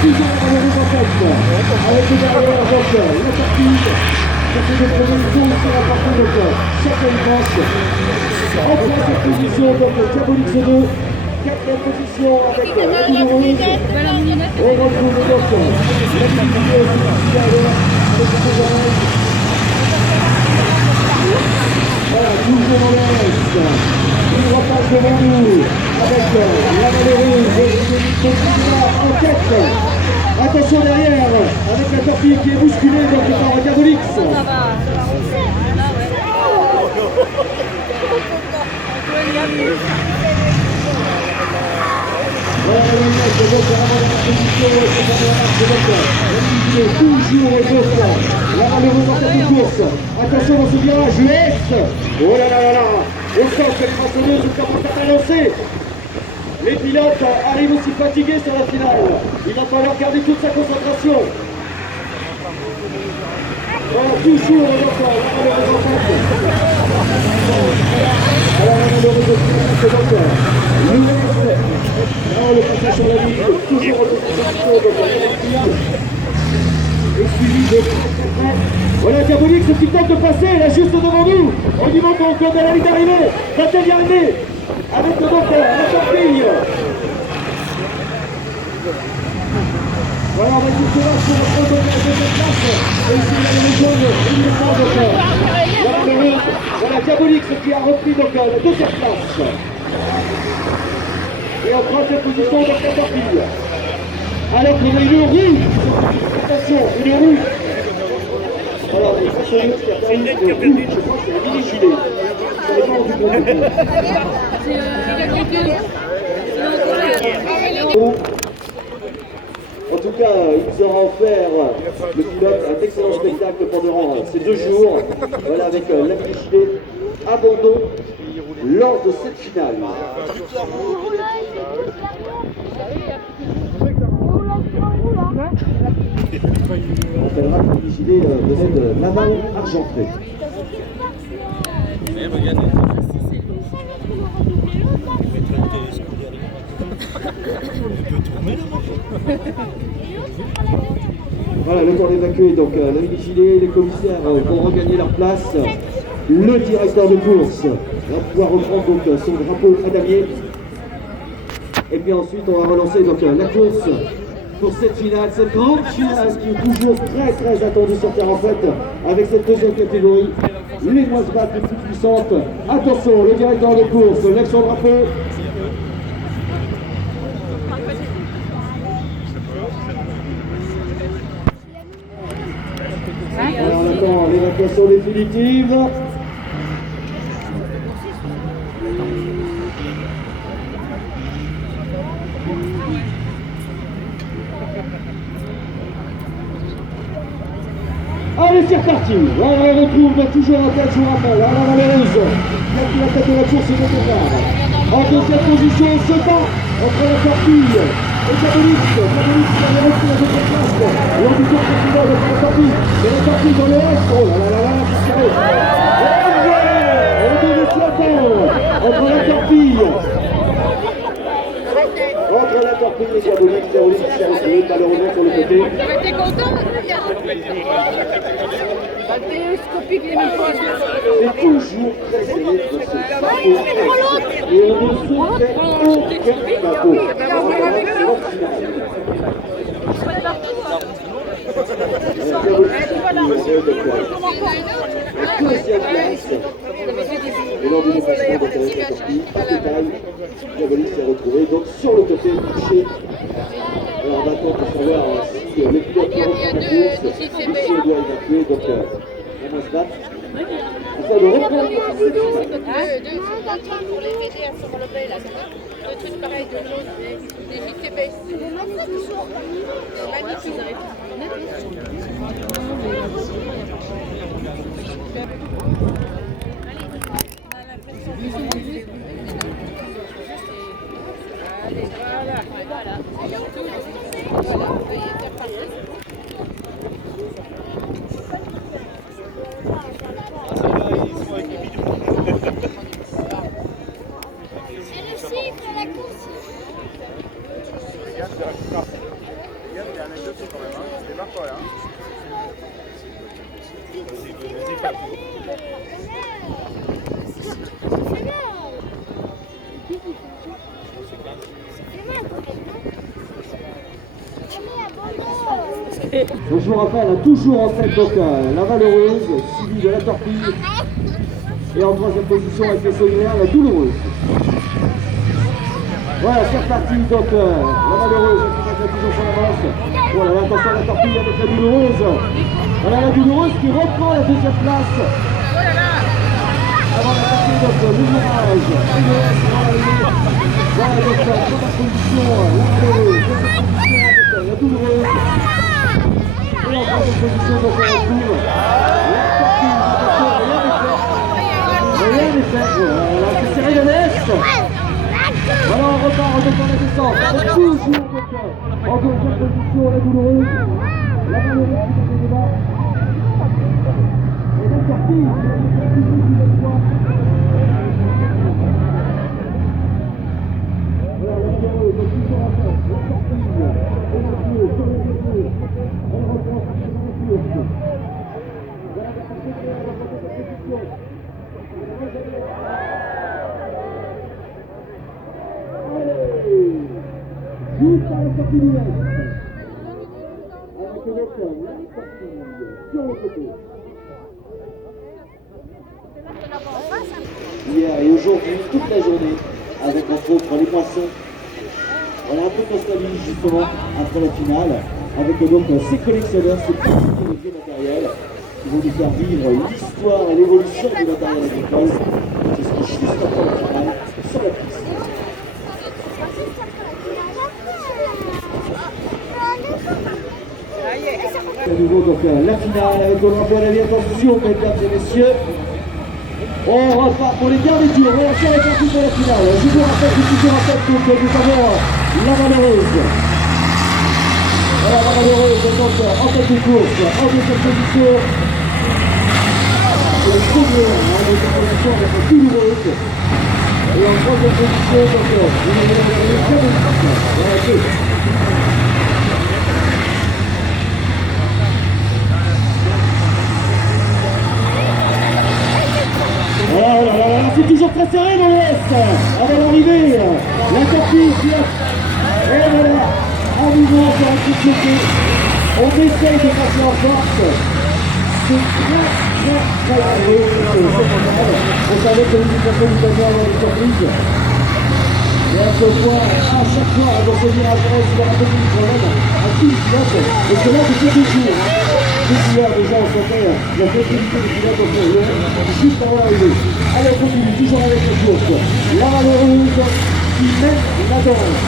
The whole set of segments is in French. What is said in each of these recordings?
toujours la valeur en tête. Avec le derrière, donc, la partie. Ça fait des promotions sur la partie de chacun passe. En troisième position, donc Diabolix 2. Quatrième position avec la douloureuse. On retrouve donc la division officielle avec le Pézarès. Voilà, toujours en l'est. Il repasse devant nous avec la malheureuse qui continue en tête. Attention derrière, avec la torpille qui est bousculée donc par Diabolix. Toujours la malheureuse en tête de course. Attention dans ce virage, l'Est. Oh là là là là. On sent que les maçonneuses commencent à balancer. Les pilotes arrivent aussi fatigués sur la finale. Il va falloir garder toute sa concentration. Voilà, toujours encore la malheureuse en tête. Alors la malheureuse c'est donc l'Est. Le passage sur la ligne, toujours en position et suivi de voilà Diabolix qui tente de passer, là juste devant nous. On lui montre encore de la ligne d'arrivée. Va-t-elle y arriver avec le docteur, la torpille. Voilà, on va tout cela sur le front de la deuxième place. Et ici, il y a le jaune, il est fort donc. Voilà Diabolix qui a repris donc la deuxième place. Et en troisième position, donc la torpille. Alors qu'on a une rue. Attention, une rue. Voilà, les façonneuses qui a permis de rue. Je crois que c'est la mini-gilet. Ça dépend du concours. En tout cas, il nous aura offert le pilote un excellent spectacle pendant ces 2 jours. Voilà, avec la mini-gilet abandon lors de cette finale. On rappellera que le gilet venait de Laval Argentré. Voilà, le temps d'évacuer donc la mini-gilet, les commissaires vont regagner leur place. Le directeur de course va pouvoir reprendre donc son drapeau à damier. Et puis ensuite on va relancer donc la course pour cette finale, cette grande finale qui est toujours très attendue sur terre en fait, avec cette deuxième catégorie. Les moins se battent les plus puissantes. Attention, le directeur de course lève son drapeau. Alors maintenant l'évacuation définitive. Allez, c'est reparti. Voilà, on retrouve toujours en tête, je vous rappelle, la malheureuse. La tête de la course est de en deuxième position, on se bat entre la torpille et Diabolix. Diabolix qui avait repris la deuxième place. Lors du tour précédent de la torpille. Et la torpille dans le Est. Oh là là là là, c'est serré. On devait s'y attendre. Entre la torpille. Entre la torpille et Diabolix. Diabolix qui s'est retrouvé malheureusement sur le côté. T'es content? Télescopique les mêmes fois. C'est toujours très serré pour ce parcours. Et on ne se fait aucun bateau. Et lors du dépassement de la torpille, par détail, Diabolix s'est retrouvé donc sur le côté touché. Alors on va attendre pour savoir si les pilotes reprennent la course, si on doit évacuer, donc on va se battre. Afin de reprendre cette finale. Pour les aider à se relever là, le truc pareil de jaune, des JTB. C'est magnifique. Allez, voilà. C'est le chiffre, la course. anecdotique quand même, hein. Je démarre pas là. Le jour après, elle a toujours en tête donc la Valeureuse, suivie de la Torpille. Et en troisième position avec les solidaires, la Douloureuse. Voilà, c'est reparti donc la Valeureuse qui va toujours sur l'avance. Voilà, attention la Torpille avec la Douloureuse. Voilà la Douloureuse qui reprend la deuxième place. Avant la partie donc le virage. Voilà donc la première position, la Valeureuse. Deuxième position avec la Douloureuse. Et en troisième position donc on retrouve la Torpille. Rien n'est fait. Voilà, c'est serré de l'Est. Voilà, on repart donc dans la descente. Toujours en deuxième position, la Douloureuse. La Valeureuse qui se débat. Et la Torpille qui va se faire toujours une autre fois. Voilà, la Valeureuse est toujours en tête. La Torpille, on a tué, sur le côté. Elle reprend sur les courses. Voilà, la Torpille qui va reprendre cette position. Juste à la sortie du Est, avec le moteur, la sortie sur le côté. Hier et aujourd'hui, toute la journée, avec entre autres les poissons. Voilà un peu de nostalgie justement après la finale, avec donc ces collectionneurs, ces petits vieux matériels qui vont nous faire vivre l'histoire et l'évolution du matériel agricole. Ce sera juste après la finale, sur la piste. À nouveau donc la finale avec le drapeau à la vie. Attention mesdames et messieurs, on repart pour les derniers tours. On va faire partie pour la finale. Je vous rappelle que nous avons la Valeureuse. Voilà la Valeureuse donc en tête de course, en deuxième position. Le premier avec la position avec la Douloureuse. Et en troisième position donc vous avez la Cameroun. C'est toujours très serré dans l'Est. Avant l'arrivée, la Torpille qui a... Et voilà, à nouveau sur un coup de côté. On essaye de passer en force. C'est très heureux. On savait que nous avons des surprises. Et à chaque fois, dans ce virage, il y a un petit problème, un petit pilote. Et c'est là que c'est toujours. Déjà, on sentait la facilité du pilote au fond, juste avant l'arrivée. Allez, on continue, toujours avec les courses. La Valeureuse qui mène la danse.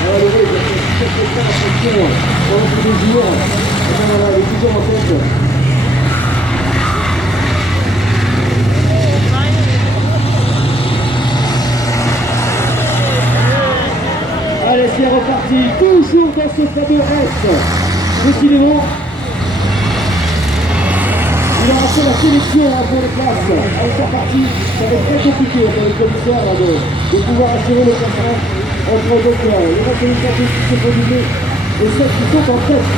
La Valeureuse qui fait très attention pendant tous les jours. Et bien voilà, elle est toujours en tête. Allez, c'est reparti, toujours dans ce fameux S. Décidément, il a fait la sélection pour les places. Allez, c'est reparti. Ça va être très compliqué pour les commissaires de pouvoir assurer le contrat entre donc, les représentants qui se produisent et ceux qui sont en tête.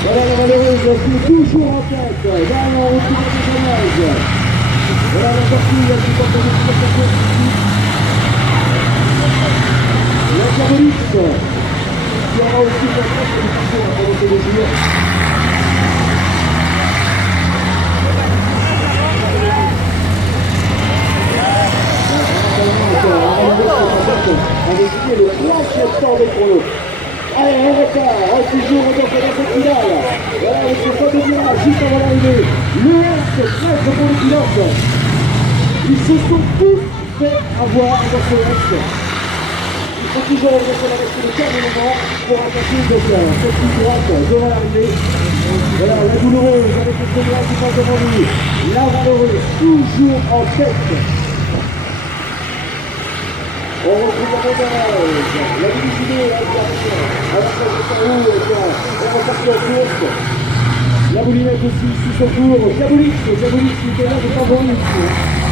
Voilà la Valeureuse qui est toujours en tête, derrière on retrouve le décalage. Voilà la Torpille qui tente de se faire ici. La Cameroun qui aura aussi sa place de discussion à commencer le jour. Avec qui le 3 temps des chronos. Allez, on repart, toujours dans cette finale. Voilà, avec ce fameux virage juste avant l'arrivée. Le S, presque pour les pilotes. Ils se sont tous fait avoir dans ce S. Ils sont toujours en train de rester le dernier moment pour attaquer donc cette ligne droite devant l'arrivée. Voilà, la Douloureuse avec le premier qui passe devant lui. La Valeureuse toujours en tête. On retrouve La demi-gilet, à la place de Sarou, est reparti en course. La Boulinette aussi, ici son tour. Diabolix qui était là de favori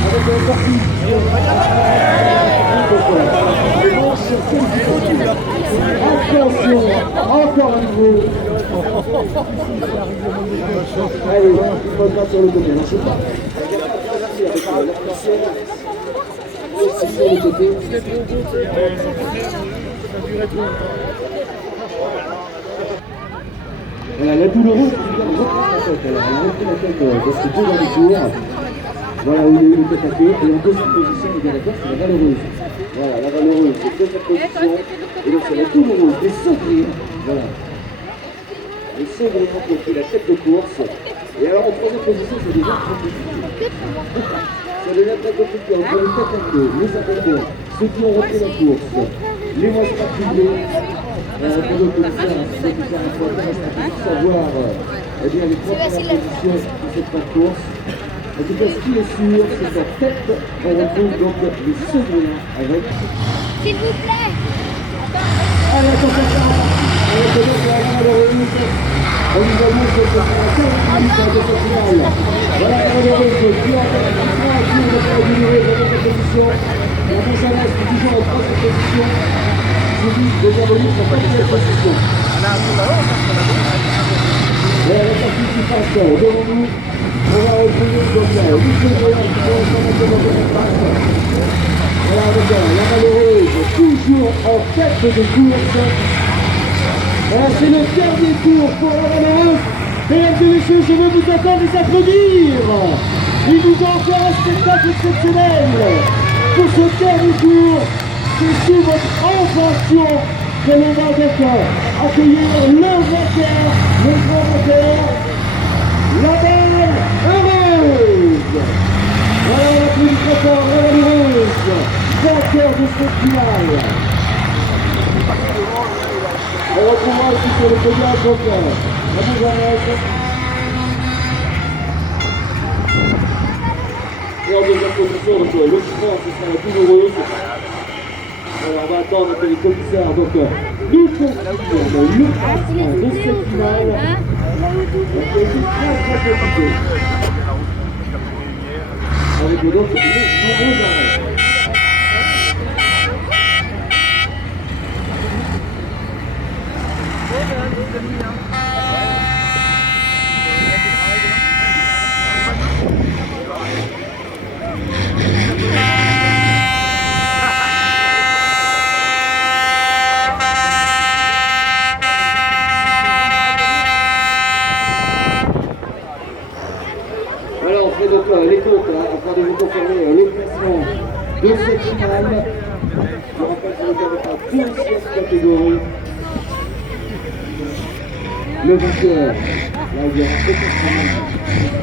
avec un parti. Attention, encore un niveau. Allez, il faut pas sur le côté. Je sais pas. Avec l'arc-en-ciel. C'est sur le côté. Voilà, la poule rouge, elle a repris la tête de ce tour dans le tour. Voilà où il y a eu le tête à queue. Et en deuxième position, on est bien d'accord, c'est la valeureuse. Voilà, la valeureuse, c'est deuxième position. Et donc c'est la poule rouge, des Sauvriers. Voilà. Les Sauvriers ont pris la tête de course. Et alors en troisième position, c'est déjà très compliqué. Ça devient très compliqué entre les têtes à queue, les abandons, ceux qui ont repris la course, les mois particuliers. Pour le commissaire, c'est commissaire en fois, reste à savoir eh bien, les trois premières positions de cette course. En tout cas, ce qui est sûr, c'est qu'en tête, on retrouve donc les Sauvriens avec. S'il vous plaît. Allez, attention, avec le mec de la valeureuse. On nous annonce que c'est la 40 minutes de cette finale. Voilà la valeureuse qui a fait un tour de la durée de la compétition. La Montchalès qui est toujours en troisième position. Je dis, les Diaboliques sont pas en cette position. Et avec la petite qui passe devant nous, on va retrouver donc Michel Goyard qui va se mettre dans cette passe. Voilà avec la valeureuse toujours en tête de course. Voilà, c'est le dernier tour pour la valeureuse. Mesdames et messieurs, je veux vous attendre et applaudir. Il nous a encore un spectacle exceptionnel pour ce dernier tour. C'est sous votre invention que l'on va donc accueillir le vainqueur, le grand vainqueur, la belle heureuse. Voilà, on applaudit très fort la belle heureuse, vainqueur de cette finale. On retrouvera ici sur le podium donc la Montchalès. Et en deuxième position, donc le suivant, ce sera la plus heureuse. Alors on va attendre que les commissaires donc nous confirment le classement de cette finale. Donc c'est très compliqué. Avec donc de nombreux arrêts. Alors, on fait donc les comptes afin de vous confirmer le classement de cette finale. Je rappelle que nous avons en 12e catégorie. Le vainqueur, là il y aura aucun problème.